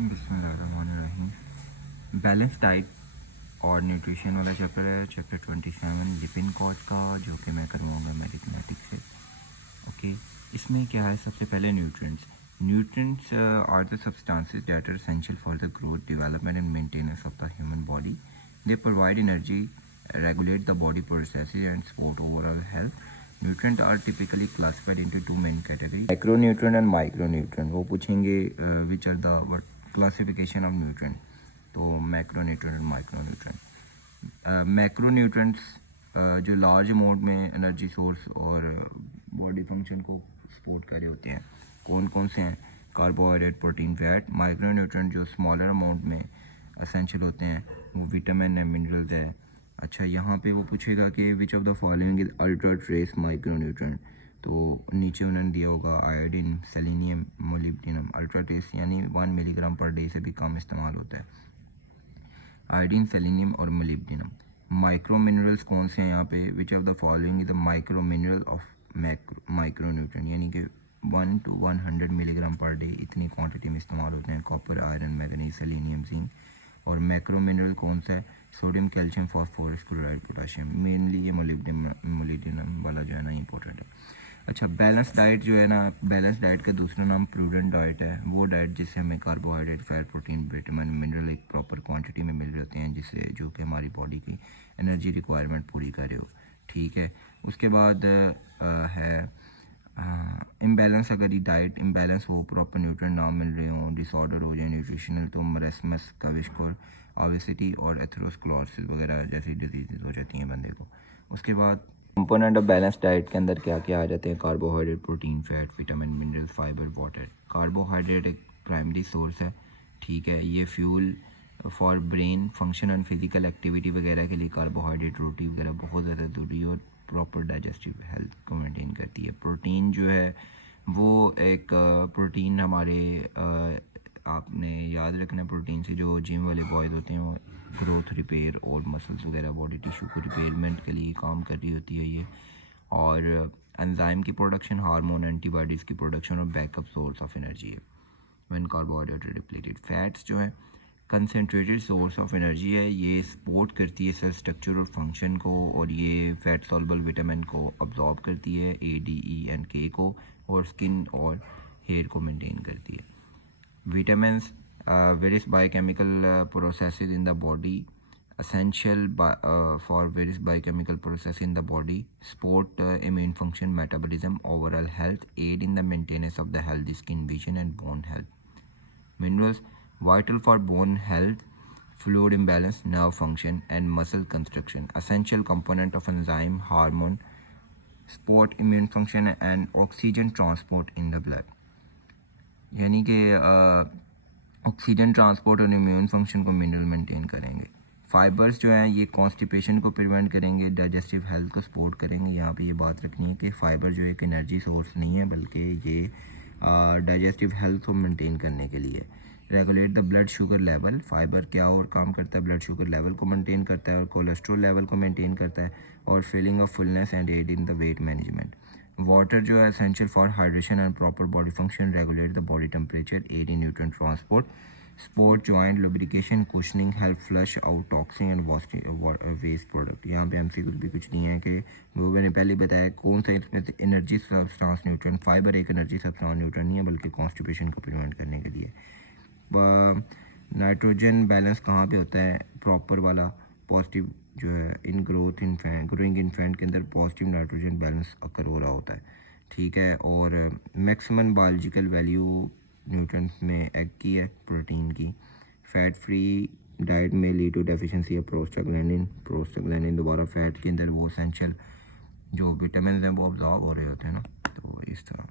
बिस्मिल्लाहिर्रहमानिर्रहीम। Balance diet और nutrition वाला चैप्टर है, चैप्टर 27 लिपिन कोच का, जो कि मैं करवाऊँगा मैथमेटिक्स से। ओके, इसमें क्या है? सबसे पहले nutrients. Nutrients are the substances that are essential for the growth, development and maintenance of the human body. They provide energy, regulate the body processes and support overall health. Nutrients are typically classified into two main categories, macronutrient and micronutrient. वो पूछेंगे which are the what classification of nutrient. तो macronutrient and micronutrient. Macronutrients जो large amount में energy source और body function को support कर रहे होते हैं, कौन कौन से हैं? Carbohydrate, protein, fat. माइक्रोन्यूट्रिएंट जो स्मॉलर अमाउंट में असेंशियल होते हैं, वो विटामिन है, मिनरल्स है। अच्छा, यहाँ पे वो पूछेगा कि which of the following is ultra trace micronutrient. तो नीचे उन्होंने दिया होगा iodine, selenium, molybdenum. Ultra trace यानी 1 मिलीग्राम पर डे से भी कम इस्तेमाल होता है, आयोडीन, सेलेनियम और मोलिब्डेनम। माइक्रो मिनरल्स कौन से हैं यहाँ पे? Which of the following is the micro mineral of micronutrient, यानी कि 1 to 100 मिलीग्राम पर डे इतनी क्वांटिटी में इस्तेमाल होते हैं। Copper, iron, manganese, selenium, zinc. और मैक्रो मिनरल कौन सा है? Sodium, calcium, phosphorus, chloride, potassium. Mainly ये मोलिब्डेनम वाला जो है ना इंपॉर्टेंट है। अच्छा, बैलेंस डाइट जो है ना, बैलेंस डाइट का दूसरा नाम प्रूडेंट डाइट है। वो डाइट जिससे हमें carbohydrate, fat, protein, vitamin, mineral एक प्रॉपर क्वांटिटी में मिल जाते हैं, जिससे जो कि हमारी बॉडी की एनर्जी रिक्वायरमेंट पूरी करे हो। ठीक है, उसके बाद है इम्बैलेंस। अगर ये डाइट इम्बैलेंस हो, प्रॉपर न्यूट्रिएंट ना मिल रहे हों, डिसऑर्डर हो जाए न्यूट्रिशनल, तो मरेस्मस, कविशकोर, ओबेसिटी और एथेरोस्क्लेरोसिस वगैरह जैसी डिजीज़ हो जाती हैं बंदे को। उसके बाद कंपोनेंट ऑफ बैलेंस डाइट के अंदर क्या क्या आ जाते हैं? Carbohydrate, protein, fat, vitamin, mineral, fibre, water. Carbohydrate एक प्राइमरी सोर्स है, ठीक है। ये fuel for brain function and physical activity वगैरह के लिए कार्बोहाइड्रेट, रोटी वगैरह बहुत ज़्यादा ज़रूरी है और प्रॉपर डाइजेस्टिव हेल्थ को मेंटेन करती है। प्रोटीन जो है वो एक प्रोटीन हमारे आपने याद रखना, प्रोटीन से जो जिम वाले बॉयज़ होते हैं वो ग्रोथ, रिपेयर और मसल्स वगैरह बॉडी टिश्यू को रिपेयरमेंट के लिए काम कर रही होती है ये। और एंजाइम की प्रोडक्शन, हार्मोन, एंटीबॉडीज़ की प्रोडक्शन और बैकअप सोर्स ऑफ एनर्जी है when carbohydrate are depleted. Fats जो है कंसनट्रेटेड सोर्स ऑफ एनर्जी है, ये सपोर्ट करती है सेल स्ट्रक्चर और फंक्शन को, और ये फैट सॉल्युबल विटामिन को अब्जॉर्ब करती है, ए, डी, ई एंड के को, और स्किन और हेयर को मेंटेन करती है। Vitamins various biochemical processes in the body, essential for various biochemical process in the body, support immune function, metabolism, overall health, aid in the maintenance of the healthy skin, vision and bone health. Minerals vital for bone health, fluid imbalance, nerve function and muscle construction, essential component of enzyme, hormone, support immune function and oxygen transport in the blood। यानी कि oxygen transport और immune function को mineral maintain करेंगे। Fibres जो हैं ये constipation को prevent करेंगे, डाइजेस्टिव हेल्थ को सपोर्ट करेंगे। यहाँ पे ये बात रखनी है कि फ़ाइबर जो एक एनर्जी सोर्स नहीं है, बल्कि ये डाइजेस्टिव हेल्थ को मेंटेन करने के लिए। Regulate the blood sugar level, fibre क्या और काम करता है? ब्लड शुगर लेवल को मेंटेन करता है और कोलेस्ट्रॉल लेवल को मेंटेन करता है, और feeling of fullness and aid in the weight management. Water जो है essential for hydration and proper body function, regulate the body temperature, aid in nutrient transport, support joint lubrication, cushioning, help flush out toxin and waste product. यहाँ पे MC कुछ भी कुछ नहीं है कि वो मैंने पहले बताया कौन सा इसमें से एनर्जी सब्सटेंस न्यूट्रिएंट। फाइबर एक एनर्जी सब्सटेंस न्यूट्रिएंट नहीं है, बल्कि कॉन्स्टिपेशन को प्रिवेंट करने के लिए। नाइट्रोजन बैलेंस कहाँ पे होता है? प्रॉपर वाला पॉजिटिव जो है in growth infant, growing infant के अंदर पॉजिटिव नाइट्रोजन बैलेंस अकर हो रहा होता है, ठीक है। और मैक्सिमम बायोलॉजिकल वैल्यू न्यूट्रिएंट्स में एग की है, प्रोटीन की। फैट फ्री डाइट में lead to deficiency of prostaglandin दोबारा फैट के अंदर वो एसेंशियल जो विटामिन हैं वो ऑब्जॉर्ब हो रहे होते हैं ना, तो इस तरह।